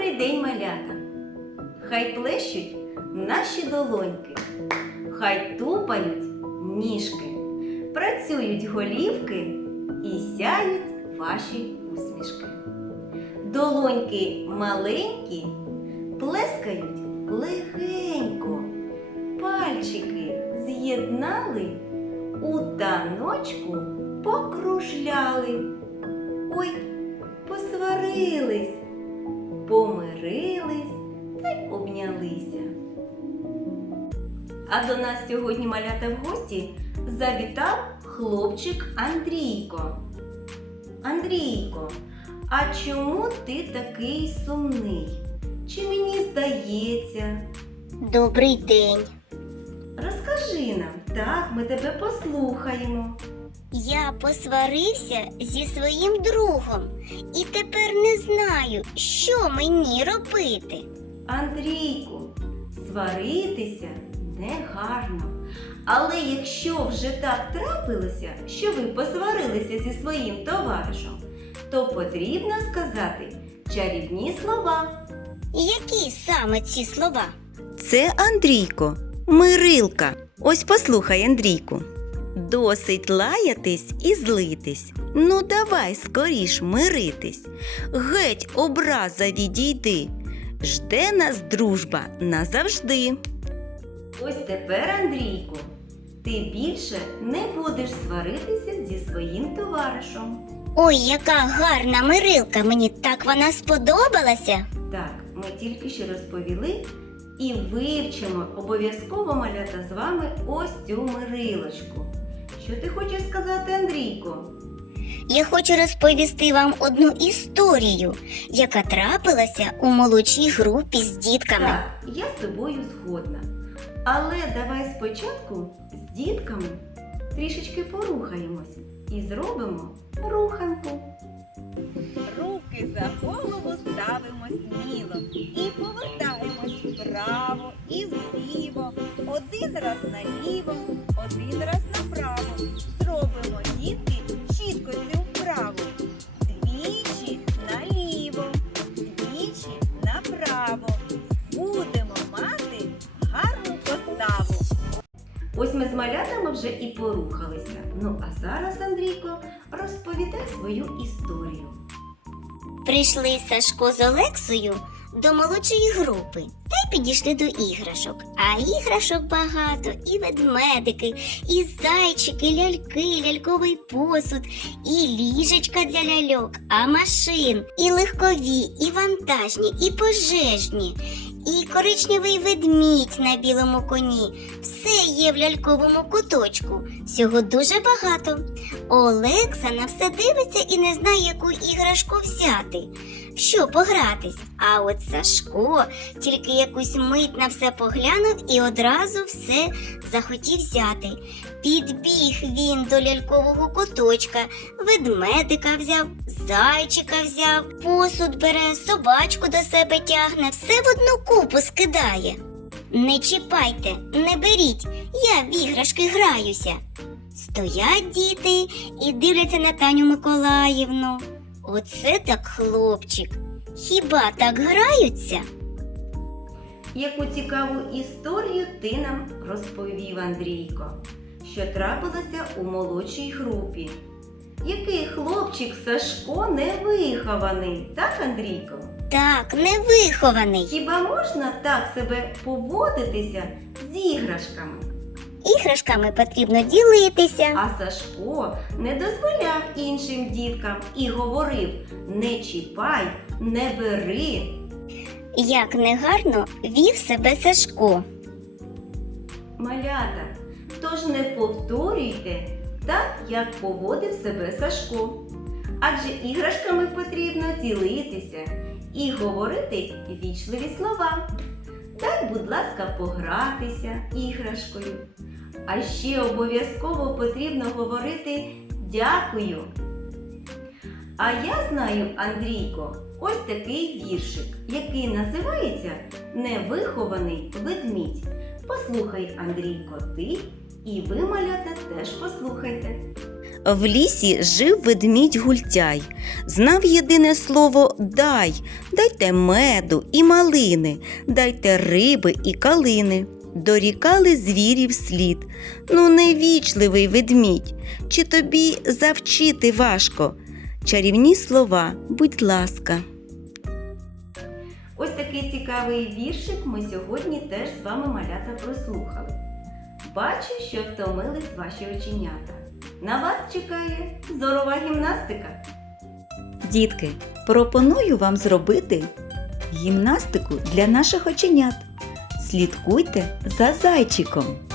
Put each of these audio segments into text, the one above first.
Добрий день, малята! Хай плещуть наші долоньки, хай тупають ніжки, працюють голівки і сяють ваші усмішки. Долоньки маленькі, плескають легенько, пальчики з'єднали, у таночку покружляли. Ой, посварились, помирились та й обнялися. А до нас сьогодні малята в гості завітав хлопчик Андрійко. Андрійко, а чому ти такий сумний? Чи мені здається? Добрий день. Розкажи нам, так, ми тебе послухаємо. Я посварився зі своїм другом і тепер не знаю, що мені робити. Андрійку, сваритися не гарно. Але якщо вже так трапилося, що ви посварилися зі своїм товаришем, то потрібно сказати чарівні слова. Які саме ці слова? Це Андрійко, Мирилка. Ось послухай, Андрійку. Досить лаятись і злитись. Ну давай скоріш миритись. Геть образа відійди. Жде нас дружба назавжди. Ось тепер, Андрійку, ти більше не будеш сваритися зі своїм товаришем. Ой, яка гарна мирилка! Мені так вона сподобалася. Так, ми тільки що розповіли і вивчимо обов'язково малята з вами ось цю мирилочку. Що ти хочеш сказати, Андрійко? Я хочу розповісти вам одну історію, яка трапилася у молодшій групі з дітками. Так, я з тобою згодна. Але давай спочатку з дітками трішечки порухаємось і зробимо руханку. Руки за голову ставимо сміло і повертаємось вправо і вліво. Один раз наліво, Ось ми з малятами вже і порухалися. Ну а зараз, Андрійко, розповідай свою історію. Прийшли Сашко з Олексою до молодшої групи та й підійшли до іграшок. А іграшок багато, і ведмедики, і зайчики, ляльки, ляльковий посуд, і ліжечка для ляльок, а машин, і легкові, і вантажні, і пожежні. І коричневий ведмідь на білому коні. Все є в ляльковому куточку. Всього дуже багато. Олекса на все дивиться і не знає, яку іграшку взяти. Що погратись? А от Сашко тільки якусь мить на все поглянув і одразу все захотів взяти. Підбіг він до лялькового куточка, ведмедика взяв, зайчика взяв, посуд бере, собачку до себе тягне, все в одну купу скидає. Не чіпайте, не беріть, я в іграшки граюся. Стоять діти і дивляться на Таню Миколаївну. Оце так хлопчик. Хіба так граються? Яку цікаву історію ти нам розповів, Андрійко, що трапилося у молодшій групі. Який хлопчик Сашко невихований, так, Андрійко? Так, невихований. Хіба можна так себе поводитися з іграшками? Іграшками потрібно ділитися. А Сашко не дозволяв іншим діткам і говорив: не чіпай, не бери. Як негарно вів себе Сашко. Малята, тож не повторюйте так, як поводив себе Сашко. Адже іграшками потрібно ділитися і говорити вічливі слова. Дай, будь ласка, погратися іграшкою. А ще обов'язково потрібно говорити дякую. А я знаю, Андрійко, ось такий віршик, який називається Невихований ведмідь. Послухай, Андрійко, ти і ви, малята, теж послухайте. В лісі жив ведмідь гультяй. Знав єдине слово дай, дайте меду і малини, дайте риби і калини. Дорікали звірів слід. Ну, невічливий ведмідь, чи тобі завчити важко? Чарівні слова, будь ласка. Ось такий цікавий віршик ми сьогодні теж з вами малята прослухали. Бачу, що втомились ваші оченята. На вас чекає зорова гімнастика. Дітки, пропоную вам зробити гімнастику для наших оченят. Слідкуйте за зайчиком.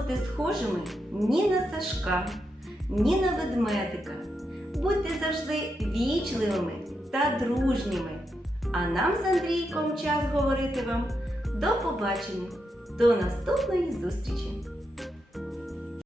Бути схожими ні на Сашка, ні на ведмедика. Будьте завжди вічливими та дружніми. А нам з Андрійком час говорити вам до побачення, до наступної зустрічі!